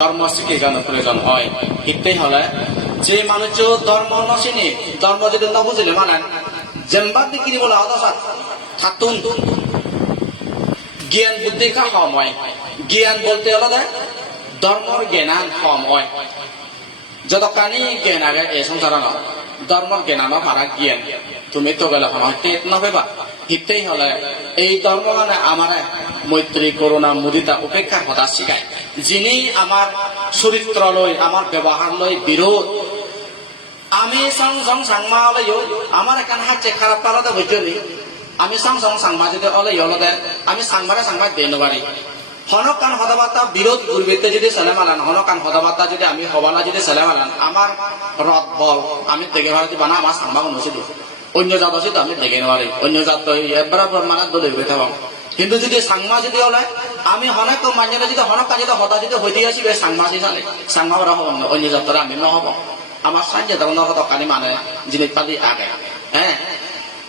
ধর্ম শিখে কেন প্রয়োজন হয় ইত্যেই হলে যে মানুষ ধর্ম নচিনি ধর্ম যদি নবুঝিলে মানেন জেম্বার দিকে বলে অদশাত থাকুন জ্ঞান বুদ্ধি কা কম হয় জ্ঞান বলতে হলে ধর্মর জ্ঞান কম হয় যতখানি জ্ঞান আগে এ সংসার ধর্মর জ্ঞান ভাড়া জ্ঞান তুমি তো গেলে নবেবা ইত্যেই হলে এই ধর্ম মানে আমার মৈত্রী করুণা মুদিতা উপেক্ষা কথা শিখায় যিনি আমার চরিত্র লই আমার ব্যবহার লই বিরোধ আমি সং সং সাংমা হলেও আমার এখানে হাতে খারাপ পালাতে বুঝলি আমি সং সং সাংমা যদি হলে হলে আমি সাংবারে সাংবাদ দিয়ে নেবারি হনকান হদাবার্তা বিরোধ গুরবিতে যদি ছেলে মালান হনকান হদাবার্তা যদি আমি হবালা যদি ছেলে মালান আমার রথ বল আমি দেখে ভারতী বানা আমার সাংবাদ নছিল অন্য জাত আছে তো আমি দেখে নেবারি অন্য জাত এবার মানে দলে বেঁধে কিন্তু যদি সাংমা যদি হলে আমি হনেক মানলে যদি হনক কাজে হতা যদি হইতে আসবে সাংমা জানে সাংমা ওরা হব না অন্য জাতরে আমি নহব আমার সাহায্য ধরনের হতকানি মানে জিনিস পালি আগে হ্যাঁ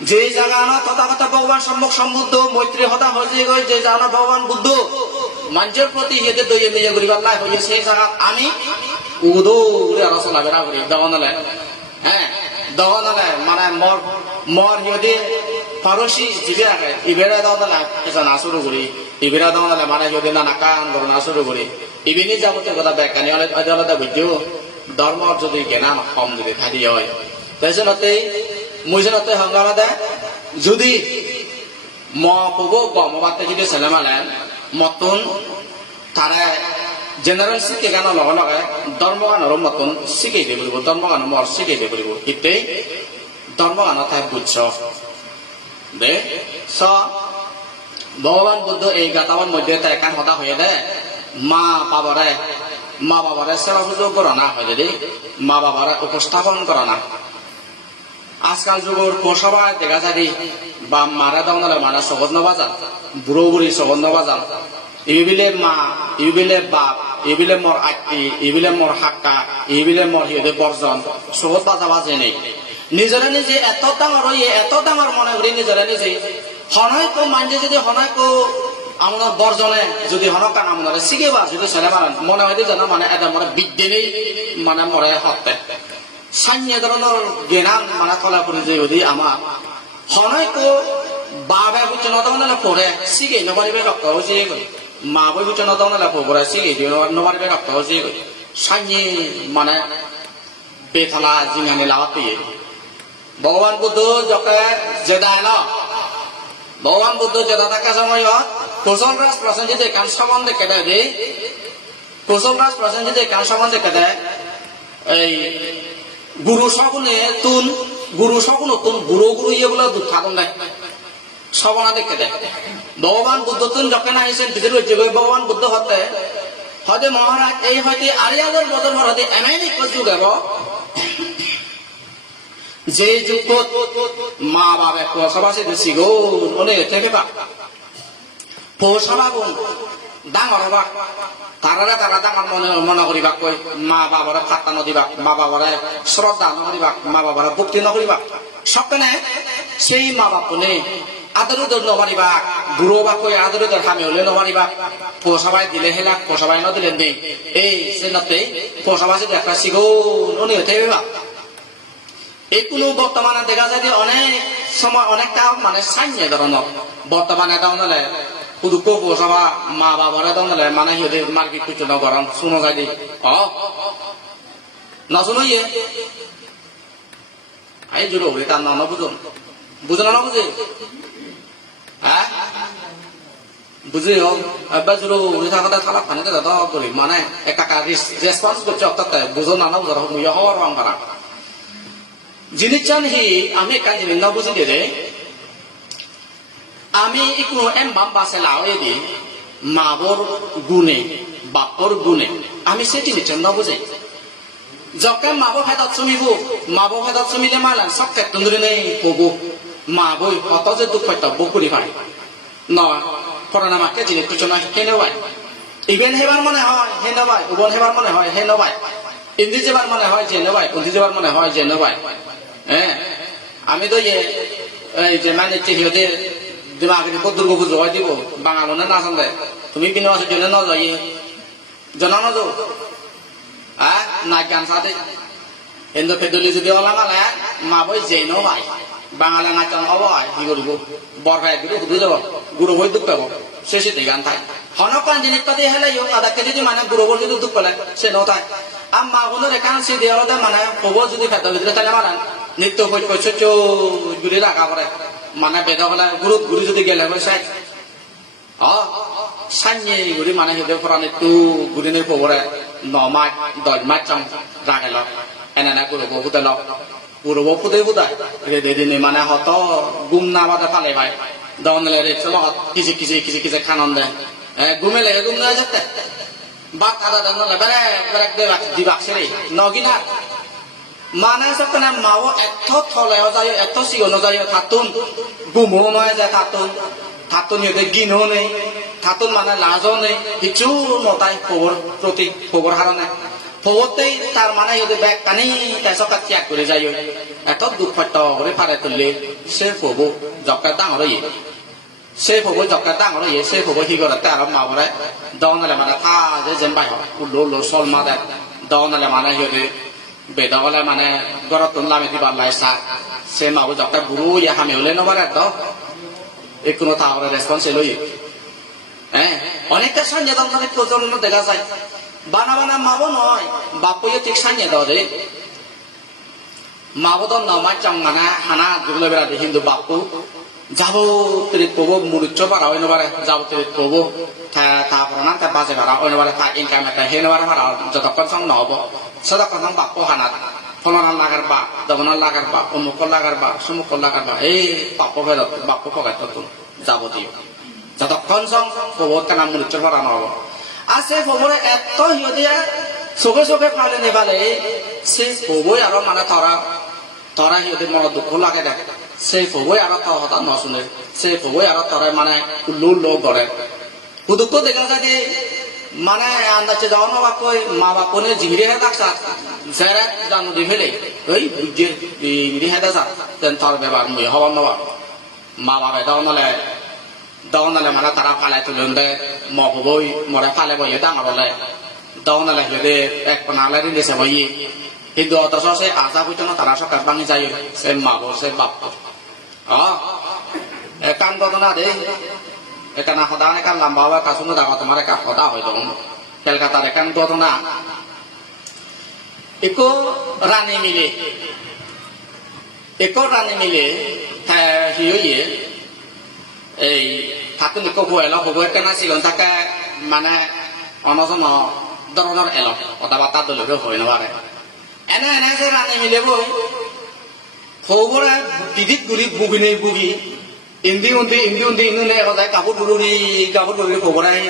যে জায়গা তথাগত ভগবান সম্মুখ সমুদ্র মৈত্রী হতা হয়ে গই যে জানা ভগবান বুদ্ধ মানুষের প্রতি হেঁটে দইয়ে মেয়ে করিবার লাই হয়ে সেই জায়গা আমি উদৌরে আলোচনা বেড়া করি দহনালে হ্যাঁ দহনালে মানে মর যদি ফারসি জিবে আগে ইবেরা দহনালে এসা না শুরু করি ইবেরা দহনালে মানে যদি না নাকান করে না শুরু করি ইবিনি যাবতীয় কথা ব্যাখ্যানি আলাদা বুঝিও ধর্ম যদি জ্ঞান কম যদি থাকি হয় তাই জন্যতেই মুজনতে হঙ্গামা দেয় যদি মপব গমবাতে যদি ছেলে মালেন মতন তারা জেনারেল শিখে গান লগে লগে ধর্মগানৰ মতন শিখাই দিয়ে বলিব ধর্মগান মর শিখাই দিয়ে বলিব ইতেই ধর্মগান তাই বুঝছ দে স ভগবান বুদ্ধ এই গাতাওয়ার মধ্যে তাই একান হতা হয়ে দেয় মা বাবারে সেবা সুযোগ করা না হয় যদি মা বাবারে উপস্থাপন করা না আজকাল যুগের পোষাবায় দেখা যায় বা মারা দাওনালে মারা সগদ নবাজান বুড়ো বুড়ি সগদ নবাজান এইবিলে মা এইবিলে বাপ এইবিলে মোর আত্মী এইবিলে মোর হাক্কা এইবিলে মোর হিদে বর্জন সগদ বাজা বাজে নেই নিজরে নিজে এত ডাঙর মনে করি নিজরে নিজে হনয়ক মানছে যদি হনয়ক আমার বর্জনে যদি হনকান আমার শিখেবা যদি ছেলে মারান মনে হয় যেন মানে এটা মনে বিদ্যে নেই মানে মরে হত্যা সান্য ধরনের জ্ঞান মানে থলা করে যে যদি আমার হনয়ক বাবা বুঝে নদলে পড়ে শিখে নবারিবে রক্ত হচ্ছে মা বই বুঝে নদলে পড়ে শিখে নবারিবে রক্ত হচ্ছে সান্য মানে বেথলা জিঙানি লাভা পেয়ে ভগবান বুদ্ধ যকে জেদায় না ভগবান বুদ্ধ জেদা থাকা সময় কৌশল রাজ প্রসেনজিৎ কান সম্বন্ধে কেটে দেয় কৌশল রাজ প্রসেনজিৎ কান সম্বন্ধে কেটে এই গুরু সগুনে তুন গুরু ইয়ে বলে দুঃখ থাকুন নাই সবনা দেখে দেয় ভগবান বুদ্ধ তুন যখন আইসেন ভিতরে হচ্ছে ভগবান বুদ্ধ হতে হয়তো মহারাজ এই হয়তো আরিয়াদের বদল হতে এমন এক যুগ এব যে যুগ মা বাবা পৌঁছাবাসী বেশি গুণ মনে থেকে বা পৌঁছাবা গুণ ডাঙর হবা তারা ডাঙর মনে করিবা কই মা বাবারে ফাত্তা নদিবা মা বাবারে শ্রদ্ধা নকরিবা মা বাবারে ভক্তি নকরিবা সবখানে সেই মা বাপনে আদর নমারিবা বুড়ো বা কই আদর হামি হলে নমারিবা পৌঁছাবাই দিলে হেলা পৌঁছাবাই নদিলে নেই এই সে নতে পৌঁছাবাসী একটা শিগুন উনি হতে এই কোনো বর্তমানে দেখা যায় যে অনেক সময় অনেকটা মানে সাইন্য ধরনের বর্তমানে এটা হলে শুধু পৌঁছাবা মা বাবারে দলে মানে সিহঁতে মার্কেট কিছু নগরম শুনো যায় দি নশুনো ইয়ে আই জোর হয়ে তার না বুঝুন বুঝে না বুঝে হ্যাঁ বুঝে হোক এবার জোর উড়ে থাকাতে খারাপ খানে দাদা করি মানে একা রেসপন্স করছে অর্থাৎ বুঝো না বুঝো মুই হওয়ার রং করা জিনিস জানি আমি একা জিনিস না বুঝে দিয়ে আমি কোনো এম বাম বাসে লাও এদি মাবর গুণে বাপর গুণে আমি সেটি নিচ্ছেন না বুঝে যকে মাবো ভেদত চমিলে মারলেন সব ক্ষেত্রে ধরে নেই কবু মা বই অত যে দুঃখ বকুরি ভাই নয় করোনা মাকে জিনিস কিছু নয় হে নেবাই ইভেন হেবার মনে হয় হে নেবাই উবন হেবার মনে হয় হে নেবাই ইন্দি যেবার মনে হয় যে নেবাই উন্দি যেবার মনে হয় যে নেবাই হ্যাঁ আমি তো এই যে মানে হিওদের দিমাগ দুর্গা পুজো হয় দিব বাঙালো না জানলে তুমি বিনা জন্য ন যাই জানানো তো নাচ গান সাথে হিন্দু ফেদুলি যদি ওলা মালে মা বই জেনো ভাই বাঙালি নাচন হব কি করব বরফায় গুরু হুদু যাব গুরু বই দুঃখ পাবো শেষে গান থাকে হনকান জিনিস পাতি হেলে আদা কেজি মানে গুরু বই যদি দুঃখ পেলে সে নথায় আর মা বন্ধু রেখান সে দেওয়ালে মানে হবো যদি ফেতো ভিতরে তাহলে মারান নিত্য বই কৈছ গুলি রাখা পরে মানে বেদ হলে গুরু যদি গেলে বসে সাইনে গুড়ি মানে হিদে ফরান একটু গুড়ি নেই পবরে 9 মাস 10 মাস চাম রাখেল এনে গুরু বউ ফুটাল গুরু বউ ফুটে ফুটায় দিনে মানে হত গুম না বাদে ফালে ভাই দনলে চলো কিছু কিছু কিছু কিছু খানন দেয় গুমে লেগে গুম না যেতে বাক আদা দনলে বেড়ে বেড়ে দিবাকছে রে নগিনা মানে সব না মাও এত থলেও যায় এত সিগনো যায় থাতুন গুমো নয় যায় থাতুন হিদে গিনো নেই থাতুন মানে লাজও নেই কিছু নতাই খবর প্রতি খবর হারানে খবরতেই তার মানে যদি ব্যাগ কানি তাই সব ত্যাগ করে যাই এত দুঃখ করে পারে তুললে সে ফবু জকার ডাঙর ইয়ে সে ফবু জকার ডাঙর ইয়ে সে ফবু হি করে তার মাবরে দনলে মানে থা যে যেন বাই উল্লো লো সল মাদে দনলে মানে হিদে বেদলে মানে গরতুন লামে দিবার লাই সা সে মাবু জকার বুড়ো ইয়া হামে হলে নবারে দ একুনো তাহলে রেসপন্স এলোই অনেকটা সাঞ্জে দলের প্রজন্ম দেখা যায় বানা বানা মাবো নয় বাপুয়ে ঠিক সাঞ্জে দে মাবো তো নমাই চাং মানে হানা দুলে বেড়াতে হিন্দু বাপু যাবো তিরিত পবো মুরুচ্চ পারা হইনো পারে যাবো তিরিত পবো তারপর না তা বাজে পারা হইনো পারে তা ইনকাম একটা হেনো পারে পারা যতক্ষণ সঙ্গ নহব ততক্ষণ বাপু হানা ফলনার লাগার বা দমনার লাগার বা অমুকর লাগার বা সুমুকর লাগার বা এই বাপু ফেরত বাপু পকায় তখন যাবতীয় যতক্ষণ সং খবর কেনা মৃত্যুর পরা নহব আর সে খবরে এত হিয়া চোখে চোখে ফালে নেবালে সে খবই আরো মানে তরা হিয়তে মন দুঃখ লাগে দেখ সেই খবই আরো তর হতা নশুনে সেই খবই আরো তরে মানে উল্লু লো গড়ে দুঃখ দেখা যায় মানে আন্দাজে যাওয়া না বাপই মা বাপনে জিগিরে হে ডাকসা যারা জানো দি ফেলে ওই বুঝে ইংরি হে দাসা তেন তর ব্যবহার মুই হবার নবা মা বাবা দাওনালে মানে তারা ফালে তুলুন দে মহবই মরে ফালে বই ডাঙর বলে দাওনালে হেদে এক পানালে দিছে বই কিন্তু অথচ সে আশা হইতো না তারা সকাল ভাঙি যায় সে মাবো সে বাপ কান ঘটনা দে এখানে সদান এখান লম্বা হওয়ার কাছে দেখা তোমার একা সদা হইত কলকাতার এখান ঘটনা একো রানী মিলে হিয়ে এই থাকুন একো এলো হবো কেনা সিগন থাকে মানে অনজন ধরনের এলো কথা বার্তা দলীয় হয়ে নেবারে এনে যে রানী মিলে বই খবরে বিদিত গুড়ি বুগি ইন্দি উন্দি ইন্দু নে কথা কাপড় বুড়ি খবর আহি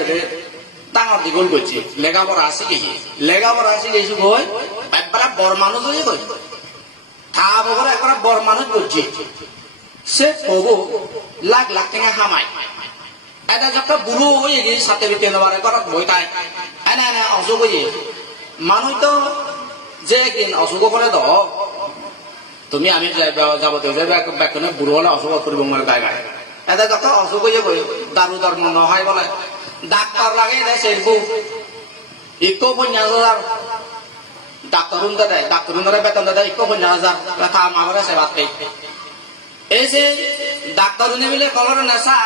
ডাঙর দীঘল করছি লেখাপড়া শিখেছি বই একবার বড় মানুষ হয়ে গই তা খবর একবার বড় মানুষ করছি সে কবো লাখ লাখ টাকা হামাই এটা যখন বুড়ো হয়ে গিয়ে সাথে বিতে নেবার ঘরত বইতাই এনে অসুখ হয়ে মানুষ তো যে একদিন অসুখ করে দ তুমি আমি যাবতীয় যে ব্যাকনে বুড়ো হলে অসুখ করব মনে গায়ে গায়ে এটা যখন অসুখ হয়ে বই দারু ধর্ম নহয় বলে ডাক্তার লাগে সেই বউ ইকো 50,000 ডাক্তার বেতন দেয় ইকো 50,000 তা আমার সেবা পেয়ে এই যে ডাক্তার মিলে খবর নেশা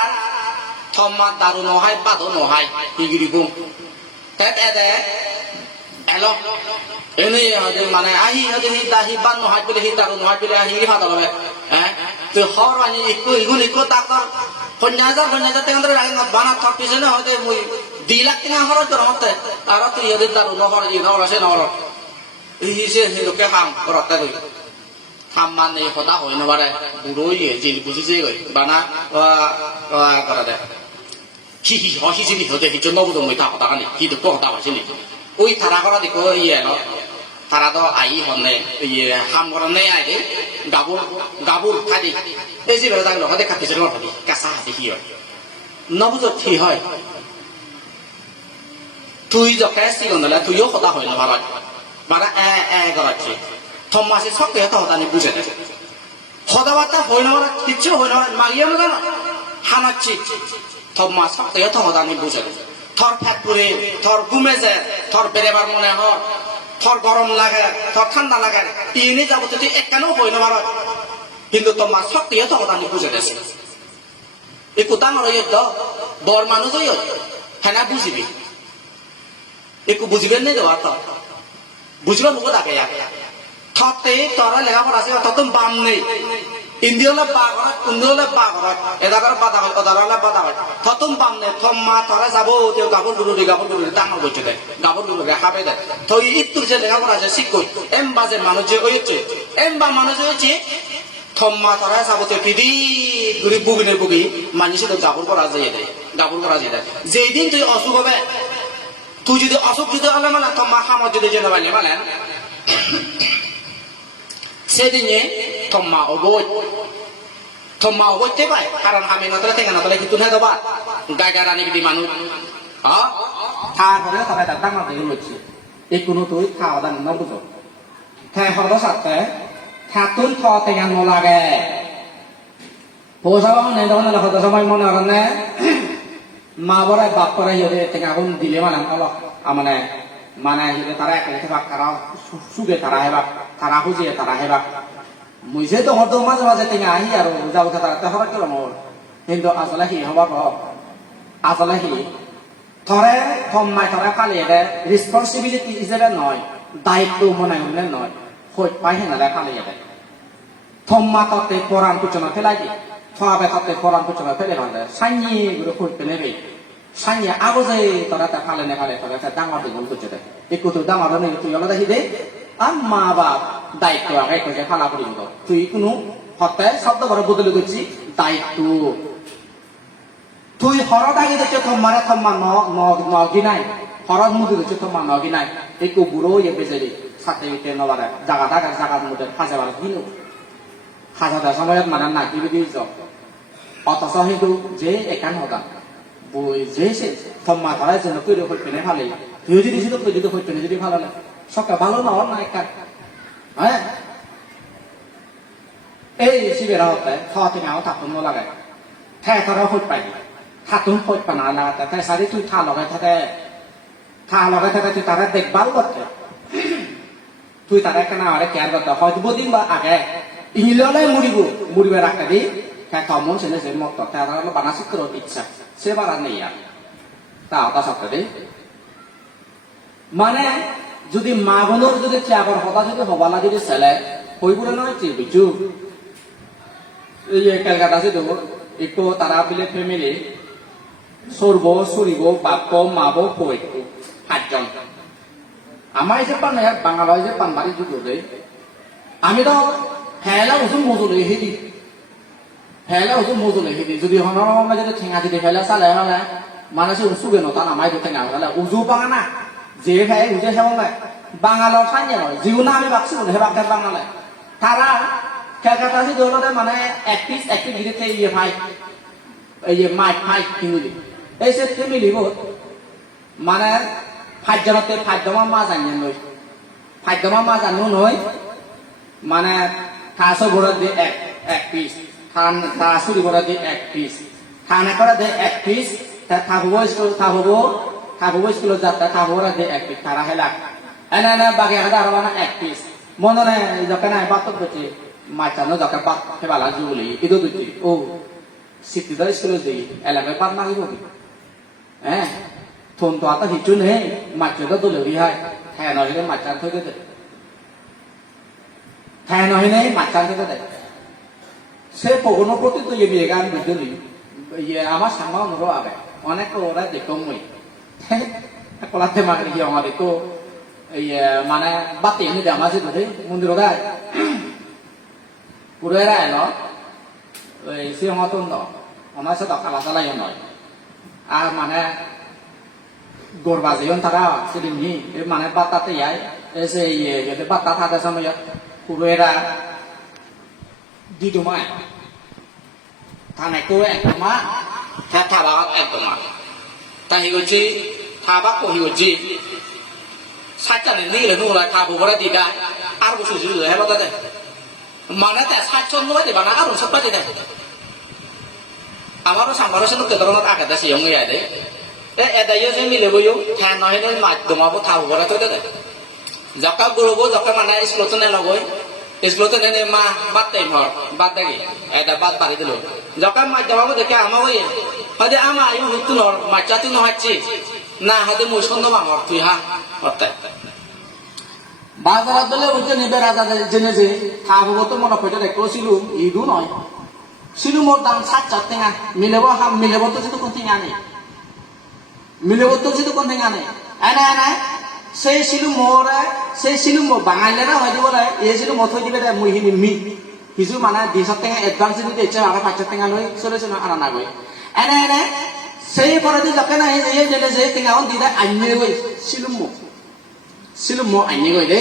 থম্মা দারু নহাই বাদো নহাই হিগিরি গুম এলো এনে মানে আহি দাহি বান নহাই বলে হি দারু নহাই বলে হিগিরি ভাত হবে তুই হর মানে ইকো ডাক্তার 50,000 টাকা বানা থাকছে না হয়তো মুই 2 লাখ টাকা খরচ তোর মতে আর তুই এদের দারু নহর আছে নহর এই সে লোকে হাম করতে কই হাম্মান এই কথা হই নবারে বুড়োই জিল বুঝিছে গই বানা করা দে কি হহি জিনি হতে কিছু নবুদ মই তা কথা কানি কি তো কথা হইছিনি ওই তারা করা দেখো ইয়ে ন তারা তো আই হনে ইয়ে হাম করা নেই আই গাবুর খাদি এই যে বেলা লগতে কাটিছিল ভাবি কাঁচা হাতি কি হয় নবুদ কি হয় তুই যকে সিগনলে তুইও কথা হই নবারে বানা করাচ্ছি থমাসে সবকে এত হতানি বুঝে দেয় কথাবার্তা হই না কিচ্ছু হই না মাগিয়ে না হানাচ্ছি থমাস সবকে এত হতানি বুঝে দেয় থর ফ্যাট পুরে থর ঘুমে যায় থর বেড়েবার মনে হয় থর গরম লাগে থর ঠান্ডা লাগে ইনি যাব তুই একখানেও বই না পারো কিন্তু তোমার শক্তি তখন আমি বুঝে গেছি এই কোথা আমার বর মানুষ হ্যাঁ বুঝিবি একটু বুঝবেন নেই দেওয়ার তো বুঝলো মুখ ডাকে থতে তোরা লেখাপড়া আছে তত বাম নেই ইন্দিয়লে বাঘ হয় ইন্দিয়লে বাঘ হয় এদার বাধা হয় ওদার বাধা হয় থতম বাম নেই থম্মা তোরা যাবো গাবর গুরুরি ডাঙর বইতে দেয় গাবর গুরুরি হাবে দেয় তো ইত্তুর যে লেখাপড়া আছে শিক্ষক এম বাজে মানুষ যে হয়েছে এম বা মানুষ হয়েছে থম্মা তোরা যাবো পিডি ঘুরি বুগিনে বুগি মানুষ গাবর করা যায় দেয় গাবর করা যায় দেয় যেদিন তুই অসুখ হবে তুই যদি অসুখ যদি হলে মানে থম্মা খামত যদি জেনে পাইলে মানে সেদিনে থম্মা অবৈতে পায় কারণ আমি নতলে থেকে নতলে কিন্তু না দেবা গায়গা রানী গিদি মানুষ তারপরে তারা ডাক্তার মাঝে হচ্ছে এই কোনো তুই খাওয়া দাওয়া না বুঝো হ্যাঁ হলো সাথে থাতুন থ থেকে নলাগে পৌঁছাবো মনে তখন হতো সময় মনে করেন মা বড়াই বাপ করে হিরে থেকে আগুন দিলে মানে মানে মানে হিরে তারা একে ভাগ তারা সুগে তারা হেবা তারা খুঁজিয়ে তারা হেবা মুইছে তো হতো মাঝে মাঝে থেকে আহি আর যাও তারা হবার কিলো মোর কিন্তু আসলে হি হবার আসলে হি থরে থম্মাই থরে ফালিয়ে দেয় রেসপন্সিবিলিটি হিসেবে নয় দায়িত্ব মনে হলে নয় হই পাই হেনা ফালিয়ে দেয় থম্মা তত্ত্বে পরাণ কুচনা ফেলাই দি থবে তত্ত্বে পরাণ কুচনা ফেলে ভালো সাইনি গুলো ফুটতে নেবে সাইনি আগজে তোরা তা ফালে নে ফালে তোরা তা ডাঙর দিগুন করছে দেয় একটু তো ডাঙর নেই তুই আলাদা দেখি দে মা বাপ দায়িত্ব আগে কইছে ফালা পড়ি দিল তুই কোনো হতে শব্দ করে বদলে দিচ্ছি দায়িত্ব তুই হরদ আগে দেখছো থম্মারে থম্মা নগি নাই হরদ মুদি দেখছো থম্মা নগি নাই একটু বুড়ো ইয়ে বেজেরি সাথে ইতে নবারে জাগার মধ্যে ফাঁসে বার কিনো হাজার সময়ত মানে নাকি দিয়েছ অথচ কিন্তু যে একান হতা বই যে সে থম্মা ধরার জন্য তৈরি হইতে ভালো তুই যদি ছিল তুই যদি হইতে যদি ভালো না সকাল ভালো না না একান হ্যাঁ এই শিবেরা হতে খাওয়া থেকে আমার থাকুন লাগায় হ্যাঁ তারা হইত পাই থাকুন হইত পানা লাগাতে তাই সারি তুই থা লগাই থাকে তুই তারা দেখভাল করতে তুই তারা কেন আরে কেয়ার করতে হয়তো দিন বা আগে ইংলিশে মুড়িবে রাখতে দিই হ্যাঁ কমন ছেলে সে মত তারা বানাসিক করো ইচ্ছা সে বাড়া নেই আর তা ওটা সপ্তাহে দিই মানে যদি মা বোনের যদি চাকর হতা যদি হবালা যদি ছেলে হইবলে নয় যে বুঝু এই ক্যালকাটা আছে দেবো একটু তারা বিলে ফ্যামিলি সরব সরিব বাপ মাবো কই 8 জন আমার যে পান বাঙালি যে পানবাড়ি যুগে আমি তো ফেলা ওষুধ মজুলে হেদি যদি হনরমা যদি ঠেঙা যদি ফেলা চালে হলে মানুষ উঁচুগে নতা নামাই তো ঠেঙা হলে উজু পাঙা না যে ভাই উজে সেবলে বাঙালো সাইনে নয় জিও না আমি বাকছি হে বাক্যে বাঙালে তারা ক্যালকাটা দৌলতে মানে এক পিস গিরিতে ইয়ে ভাই এই মাইক কিনুলি এই সে মিলিব মানে 5 জনতে 5 জমা মা জানিয়ে নয় 5 জমা মা জানো নয় মানে থাসো বড় দিয়ে এক পিস থান থাসুরি বড় দিয়ে এক পিস থানে করে দিয়ে এক পিস তা থাবো স্কুল যাত্রা থাবো দিয়ে এক পিস তারা হেলা এনে বাকি আদা আর মানে এক পিস মনে নাই যখন আই বাত করতে মাচানো যখন বাত হেবালা জুলি ইদো দুটি ও সিটিদা স্কুল দেই এলাকায় বাত মাগিব হ্যাঁ থন তো আতা হিচু নেই মাচটা তো লবি হয় হ্যাঁ নইলে মাচা থইতে দে হ্যাঁ নইলে মাচা থইতে দে সে পগনো প্রতি তো ইয়ে গান বুঝলি ইয়ে আমার সামনে অনুরো আবে অনেক ওরা দেখো মই কলাতে মাগি কি আমাদের তো এই মানে বাতি নি জামা আছে ধরে মন্দির গায় পুরো এরা এলো ওই সে মতন তো আমার সাথে খালা চালাই নয় আর মানে গোরবাজিয়ন তারা সেদিনই মানে বাতাতে যায় এসে ইয়ে যদি বাতা থাকার সময় পুরো এরা দিদুমায় থানায় একদমা থাবা একদমা তাই হচ্ছে থাবা কহি হচ্ছে সাতটানে নিলে নোলা থাবো বড় দিদা আর বসে জুড়ে হ্যাঁ বাতাতে মানে তা 7জন নয় দেবা না আর সব পাতে দেয় আমারও সামবারও সে লোকের ধরনের আগে দেশে ইয়ে দেয় এদাইও যে মিলে বইও হ্যাঁ নয় নয় মাছ দমাবো থাকবো বলে তো দে জকা গুরবো জকা মানে স্কুলতো নে লগই স্কুলতো নে মা বাদ টাইম হর বাদ দেখি এটা বাদ বাড়ি দিল জকা মাছ দমাবো দেখে আমা বই হয়তো আমা আয়ু হুতু নর মাছা তুই নহাচ্ছি না হয়তো মুই সন্দেহ আমার তুই হা অর্থাৎ বাজার দলে উঠে নিবে রাজা জেনে যে খাবো তো মনে ফেটে দেখলো সিলুম ইদু নয় সিলুমর দাম 7 টেঙা মিলেবো হাম মিলেবো তো যেহেতু কোন টেঙা নেই মিলেবো তো যেহেতু কোন টেঙা নেই এনে এনে সেই সিলুম বাঙাইলেরা হয়তো বলে এই সিলুম থৈ দিবে মুই হিনি মি কিছু মানে 200 টেঙা এডভান্স দিতে ইচ্ছা আবার 5 টেঙা লৈ চলেছে না আনা না গই এনে এনে সেই পরে দি যখন এই জেনে যে টেঙা অন দিদা আইনে গই সিলুম আইনে গই দে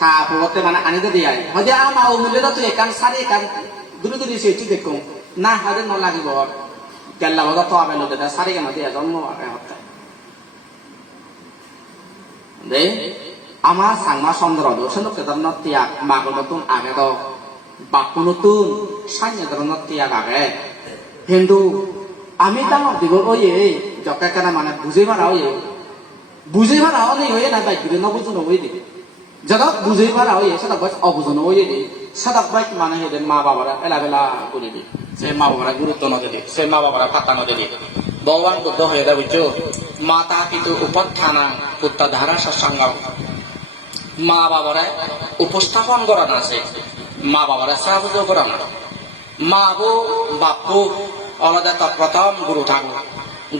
থা পরতে মানে আনিতে দিয়া হয়তো আমা ও মিলেরা তো একান সারি একান দূরে দূরে সে ঠিক দেখো না হয়তো ন লাগিব গেল্লা বদা তো আবেল দে সারি কেন দিয়া জন্ম আগে হতে দে আমার সাংমা চন্দ্র দর্শন কেদারনাথ তিয়াগ মাগ নতুন আগে দ বাপু নতুন সাইনে ধরনের তিয়াগ আগে হিন্দু আমি ডাঙর দিগর ওয়ে জকা কেনা মানে বুঝে মারা নেই হয়ে না বাইক দিলে নবুঝনো হয়ে দিকে যখন বুঝে মারা হয়ে সেটা বাইক অবুঝনো হয়ে দিই সেটা বাইক মানে হেদের মা বাবারা এলাবেলা করে দিই সে মা বাবারা গুরুত্ব নদী দিই সে মা বাবারা পাতা নদী দিই ভগবান বুদ্ধ হয়ে দেয় বুঝছো মাতা পিতু উপত্থানা পুত্তা ধারা সৎসঙ্গ মা বাবারা উপস্থাপন করানো আছে মা বাবারা সাহায্য করানো মা বউ বাপু আলাদা তো প্রথম গুরু ঠাকুর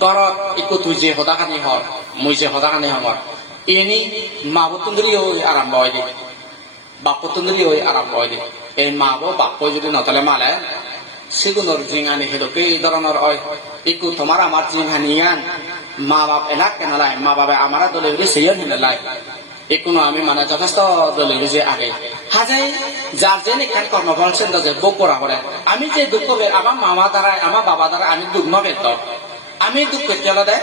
গরত একটু তুই যে হদাখানি হর মুই যে হদাখানি হর এনি মা বতুন্দরী ওই আরম্ভ হয় দি বাপ বতুন্দরী ওই আরম্ভ হয় দি এই মা বউ বাপ যদি নতলে মালে সেগুলোর জিঙানি হেদকে এই ধরনের হয় একটু তোমার আমার জিঙানিয়ান মা বাপ এলাক কেন লাই মা বাবা আমার দলে বলে সেই হিলে লাই একুনো আমি মানে যথেষ্ট দলে বুঝে আগে হাজাই যার যে এখান কর্মফল সেন্দ্র যে বুক করা করে আমি যে দুঃখ আমার মামা দ্বারা আমার বাবা দ্বারা আমি দুঃখ নবেত আমি দুঃখ পেতে হলে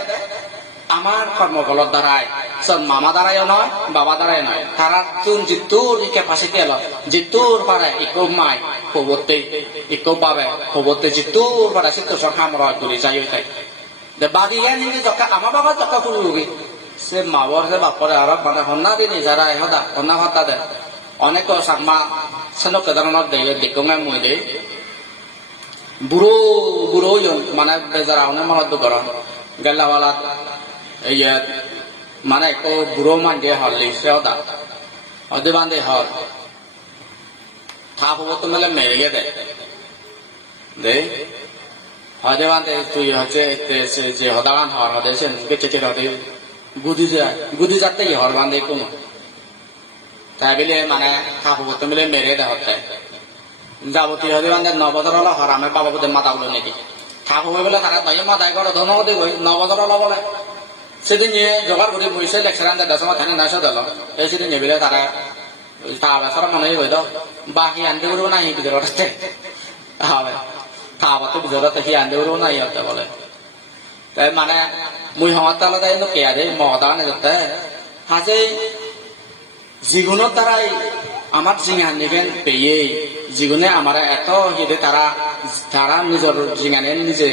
আমার কর্মফলের দ্বারাই সব মামা দ্বারাইও নয় বাবা দ্বারাই নয় তারা তুন জিতুর ক্যাপাসিটি এলো জিতুর পারে ইকো মাই খবরতে ইকো পাবে খবরতে জিতুর পারে সিদ্ধ সরকার করে যাই তাই বাকি জ্ঞান হিন্দি যকা আমার বাবা যকা করবি সে মাবর সে বাপরে আর মানে হন্না দিনি যারা হদা হন্না হতা দে অনেক সাংমা সেন কেদারনাথ দেয় দেখুঙে মই দে বুড়ো মানে বেজারা অনেক মনত কর গেল্লাওয়ালা এই মানে একো বুড়ো মান দিয়ে হলি সে হদা হদে বান্ধে হল থাপ হবো তো মেলে মেরে গে দে হদে বান্ধে তুই হচ্ছে যে হদাগান হর হদে সে কেটে কেটে হদে গুদি যাতে হর বান্ধে কোনো তাই বলে মানে থাপ হবো তো মেলে মেরে দে হতে যাবতীয় হদে বান্ধে নবদর হলো হর আমি বাবা বুধের মাথা গুলো নেকি থাপ হবো বলে তারা ভাই মাথায় করো ধন্যবাদ নবদর হলো বলে সেদিন নিয়ে জোগাড় করে বসে লেকচারান দেয় সময় ধ্যানে নাশো দিল এই সেদিন নিবিলে তারা তাহলে সব মনে হইল বাকি আনতে করবো না ভিতরতে তাহলে খাওয়াতে ভিতরতে কি আনতে করবো না ইতে বলে তাই মানে মুই হওয়ার তাহলে তাই কে আছে মহদান যেতে হাজে জীবনের দ্বারাই আমার জিঙান নিবেন পেয়ে জীবনে আমার এত হিদে তারা নিজের জিঙানে নিজে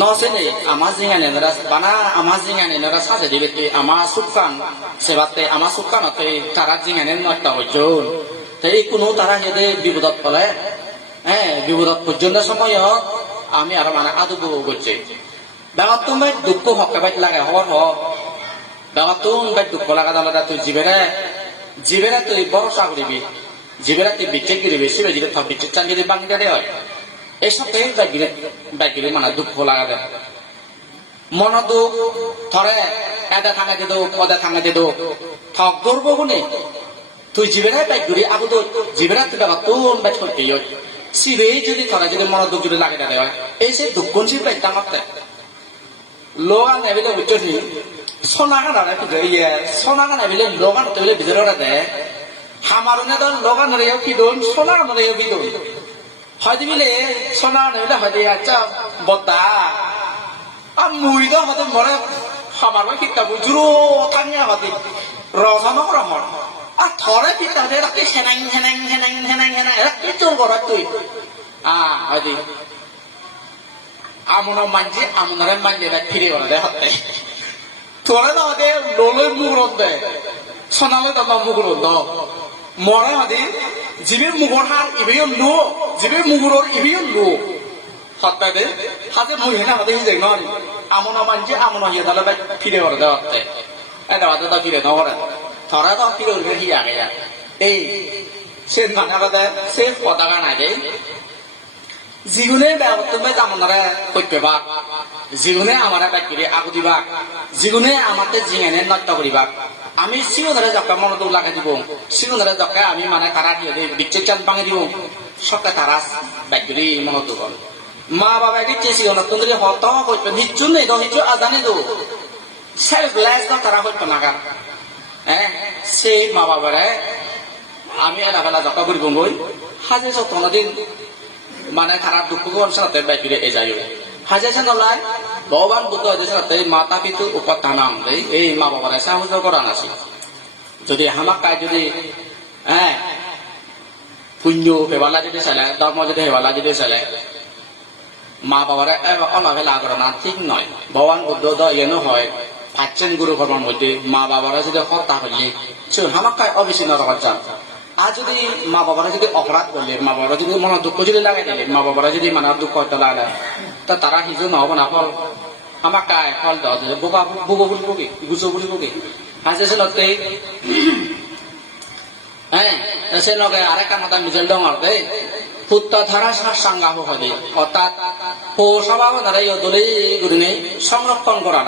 নসেনে আমার জিঙানে বানা আমার জিঙানে সাজে দিবে আমার সুকান সেবাতে আমার সুকানতে তারা জিঙানে নটা হইজন তাই কোনো তারা হেদে বিপদত ফলে হ্যাঁ বিপদত পর্যন্ত সময় আমি আর মানে আদব করছে ব্যাপার তুমি দুঃখ হকে বাইক লাগে হওয়ার ব্যাপার তুমি দুঃখ লাগা দাদা তুই জীবেরা তুই ভরসা করিবি জীবেরা তুই বিচ্ছেদ করিবি শিবে জিবে সব বিচ্ছেদ চান যদি বাঙি দেয় হয় এইসব বাইকিরে মানে দুঃখ লাগা দেয় মন দুঃখ থরে এদে থাঙে দিদ পদে থাঙে দিদ ঠক ধরবো গুনে তুই জীবেরাই বাইক ঘুরি আগু তো জীবেরা তুই ব্যাপার তুন বাইক করতে শিবে যদি থরে যদি মন দুঃখ যদি লাগে দেয় হয় এই সে দুঃখ শিব বাইক দামাতে লোগান এবিলে বুঝছি সোনাগান সোনাগান এবিলে লোগান তৈলে ভিতরে দেয় হামারনে দল লোগান রেও কি দোন সোনাগান রেও কি দোন হয়তো বিলে সোনা নইলে হয়তো আচ্ছা বতা আর মুই তো হয়তো মরে খাবার কিতাব জুরো থানিয়া হতে রসন রমন আর থরে কিতাব এরা কি হেনাং এরা কি চোর কর তুই হয়তো আমনো মানজি আমনারে মানলে না ফিরে ওরে হতে তোরে না দে লোলে মুগুরন দে সোনালে দাম মুগুরন দ মরে হাদি জিবে মুগর হার ইবেও নো জিবে মুগুরর ইবেও নো হতে দে হাজে মুহিনা হাতে হিজে নরি আমনো মানজি আমনো ইয়ে দালে না ফিরে ওরে দে হতে এটা বাদে তো ফিরে নরে তোরা তো ফিরে ওরে হিয়া গয়া এই সে মানারা দে সে পতাকা নাই দে জীবনে ব্যবহার জামনারা করতে বা জীবনে আমার কাকিরে আগু দিবা জীবনে আমাকে জিঙেনে নষ্ট করিবা আমি সিগুনরে যকা মনোযোগ লাগাই দিব সিগুনরে যকা আমি মানে তারা দিয়ে বিচ্ছেদ চান ভাঙে দিব সবটা তারা ব্যাগরি মনোযোগ মা বাবা দিচ্ছে সিগুন তুমি হত হইতে নিচ্ছু নেই তো নিচ্ছু আজানে দো সেলফলেস না তারা হইতে নাগা হ্যাঁ সেই মা বাবারে আমি এলা বেলা যকা করিব গই হাজে সপ্তাহ দিন মানে খারাপ দুঃখ সাথে ব্যাপারে এ যাই হাজার নলায় ভগবান বুদ্ধ সাথে মাতা পিতু উপাদান এই মা বাবার সাহায্য করান আছে যদি হামাকায় যদি হ্যাঁ পুণ্য হেবালা যদি চালে ধর্ম যদি হেবালা যদি চালে মা বাবার অলাভেলা করে না ঠিক নয় ভগবান বুদ্ধ এনো হয় প্রাচীন গুরু কর্মের মধ্যে মা বাবারা যদি হত্যা করলে হামাকায় অবিচ্ছিন্ন রকম যান আর যদি মা বাবারা যদি অপরাধ করলে মা বাবারা যদি মনে দুঃখ যদি লাগাই দিলে মা বাবারা যদি মানে দুঃখ হতে লাগে তা তারা হিজু নহব না ফল আমার কায় ফল দেওয়া বোকা বুগো বুলি বকি গুজো বুলি বকি হাজে লতে হ্যাঁ সে লগে আরেকটা মাথা মিজেল দং আর দে পুত্র ধারা সাঙ্গা হলে অর্থাৎ পৌরসভা দ্বারা দলে গুরিনে সংরক্ষণ করা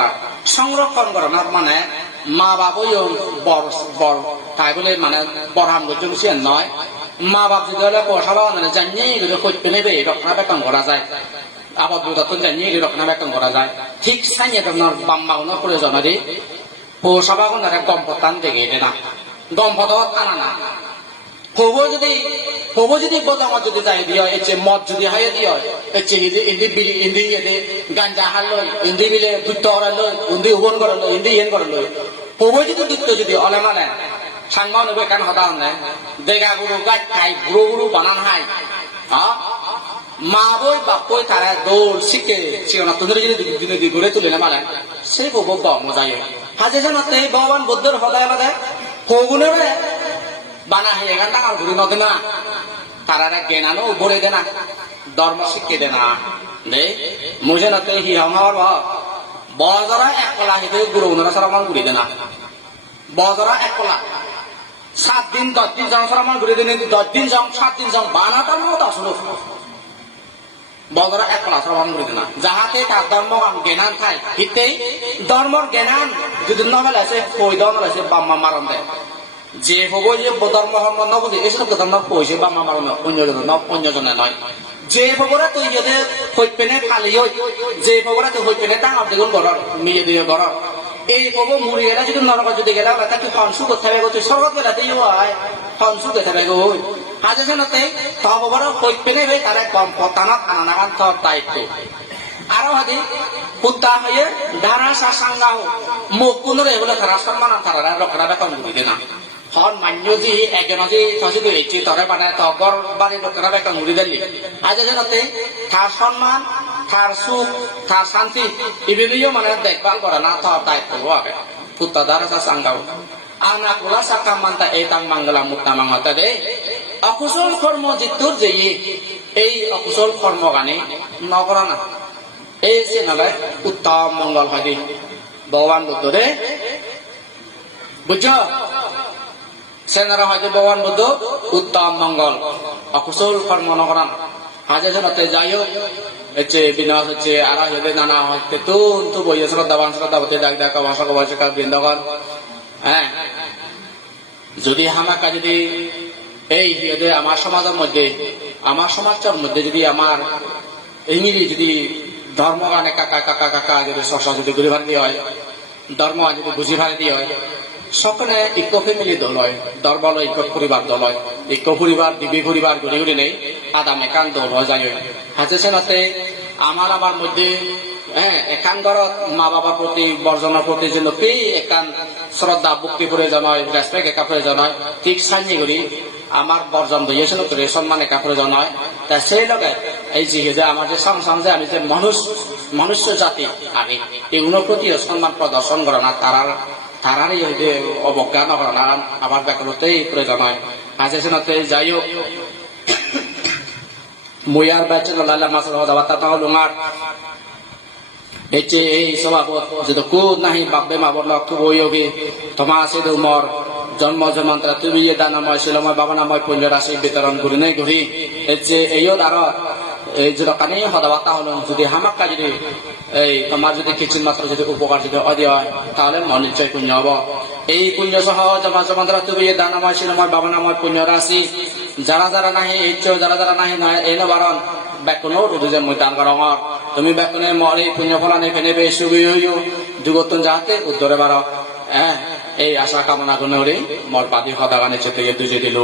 না মানে মা বাবাই বড় বড় তাই বলে মানে বড়াম করতে বেশি নয় মা বাপ যদি হলে পৌরসভা জানিয়ে হইতে নেবে রক্ষণাবেক্ষণ করা যায় আবদ্ধ জানিয়ে রক্ষণাবেক্ষণ করা যায় ঠিক সাইনে আপনার বাম্মা কোনো প্রয়োজন রে পৌরসভা কোনো গম্পত টান দেখে না গম্পত টানা না হবো যদি বদামত যদি যাই দিয়ে এর মদ যদি হাইয়ে দিয়ে ইন্দি গাঞ্জা হার লই ইন্দি মিলে দুধ হরার লই ইন্দি উবন করার লই ইন্দি ইয়েন করার লই হবো যদি দুধ যদি অলে মানে সাংমাও নেবে কেন হতা হন দেখা গুরু গাছ খাই বুড়ো বুড়ো বানান হাই মা বই বাপ বই তারা দৌড় শিখে শিখে না তুমি যদি ঘুরে তুলে না মানে সেই হবো মজাই হাজে জানাতে ভগবান বুদ্ধর হদায় আলাদা হগুনে বানা হে এখান টাকা ঘুরে নদে না তারা জ্ঞানানো উপরে দে না ধর্ম শিক্ষে দে না দে মুঝে নাতে হি আমার বজরা এক কলা হিতে গুরু ওনারা সারা মান ঘুরে দে না বজরা এক কলা 7 দিন 10 দিন সারা মান ঘুরে দেন 10 দিন 7 দিন বানাটার মতো আসলো বজরা এক কলা সারা মান ঘুরে দে না যাহাতে তার ধর্ম জ্ঞান খায় হিতে ধর্মর জ্ঞান যদি নবেল আছে কই দন আছে বাম্মা মারন দেয় যে হবো যে ধর্ম নবুঝে এসব ধর্ম কইছে বাম্মা মারন অন্যজনে নয় যে খবরা তুই যদি হইপেনে খালি হই যে খবরা তুই হইপেনে টাঙার দেখুন ঘর মেয়ে দিয়ে ঘর এই খবর মুড়ি এলা যদি নরক যদি গেলা তা তুই হনসু কোথায় তুই স্বর্গ গেলাতেই হয় হনসু কোথায় হই হাজে জানাতে খবর হইপেনে রে তারা কম পতানা আনানাগান তোর দায়িত্ব আরো হাদি কুত্তা হয়ে ধারা সাঙ্গা মুখ কোনরে এগুলো তারা সম্মান তারা রক্ষা বেতন দিবে না হন মান্য যে একজন যে সচিব হয়েছে তরে বানায় তগর বাড়ি লোকেরা একটা মুড়ি দিলি আজ জানাতে তার সম্মান তার সুখ তার শান্তি এগুলিও মানে দেখভাল করে না তার দায়িত্ব হবে পুত্তা দ্বারা সাঙ্গাও anak pula sakamanta etang manggala mukta mangata de অকুশল কর্ম জিতুর যে এই অকুশল কর্ম গানে নকরা না এই যে নলে উত্তম মঙ্গল হয় ভগবান বুদ্ধ রে বুঝছ সেনারা হয়তো ভগবান বুদ্ধ উত্তম মঙ্গল অকুশল কর্ম নকরা না হাজার জনতে যাই হোক হচ্ছে বিনাশ হচ্ছে আর হইলে নানা হচ্ছে তো বই শ্রদ্ধা হতে ডাক ডাকা ভাষা ভাষা বৃন্দগণ হ্যাঁ যদি হামাকা যদি এই আমার সমাজের মধ্যে আমার সমাজটার মধ্যে যদি আমার ইংরেজি যদি ধর্ম গানে কাকা কাকা কাকা যদি শশা যদি ঘুরে ভাড়ি হয় ধর্ম যদি বুঝি ভাড়ি হয় সকলে ইকো ফ্যামিলি দল হয় ধর্ম হলো ইকো পরিবার দল হয় ইকো পরিবার দিবি পরিবার ঘুরে ঘুরে নেই আদাম একান দল হয় যাই হাজে সেনাতে আমার মধ্যে হ্যাঁ একান ঘরত মা বাবার প্রতি বর্জনের প্রতি জন্য কে একান শ্রদ্ধা ভক্তি প্রয়োজন হয় রেসপেক্ট একা প্রয়োজন হয় ঠিক সাইনি করি আমার বর্জন দিয়েছিল তোর সম্মান একা প্রয়োজন হয় তা সেই লগে এই যে আমাদের সমাজে আমি যে মনুষ্য জাতি আগে এগুলোর প্রতি সম্মান প্রদর্শন করে না তারারই যে অবজ্ঞা নকরে না আমার ব্যাকরণতেই প্রয়োজন হয় আজ যাই হোক মুয়ার বাচ্চা লাল্লা মাসের হদা বাতা তাও লুঙার এই সভাপত যদি কুদ নাহি বাপবে মাবর লক্ষ বইয়োগী তোমা আছে উমর জন্ম জন্মান্তরা তুমি দানাময় শিলময় বাবানাময় পুণ্য রাশি বিতরণ করি নাই ঘুরি এইও আর এই যদি কানি হদা বাতা হল যদি হামাক্কা যদি এই তোমার যদি কিছু মাত্র যদি উপকার যদি অদি হয় তাহলে মন নিশ্চয় পুণ্য হব এই পুণ্য সহ জমা জমান্তরা তুমি দানাময় শিলময় বাবানাময় পুণ্য রাশি যারা নাহি ইচ্ছ যারা নাহি নয় এই নবারণ ব্যাকুনো রুদুজে ময়দান করঙ তুমি ব্যাকুনে মরে পুণ্য ফলা নেফে নেবে সুবি হইও যুগতন যাতে উত্তরে বারো এই আশা কামনা করে মোর পাতি হদা গানে চেতে দুজে দিল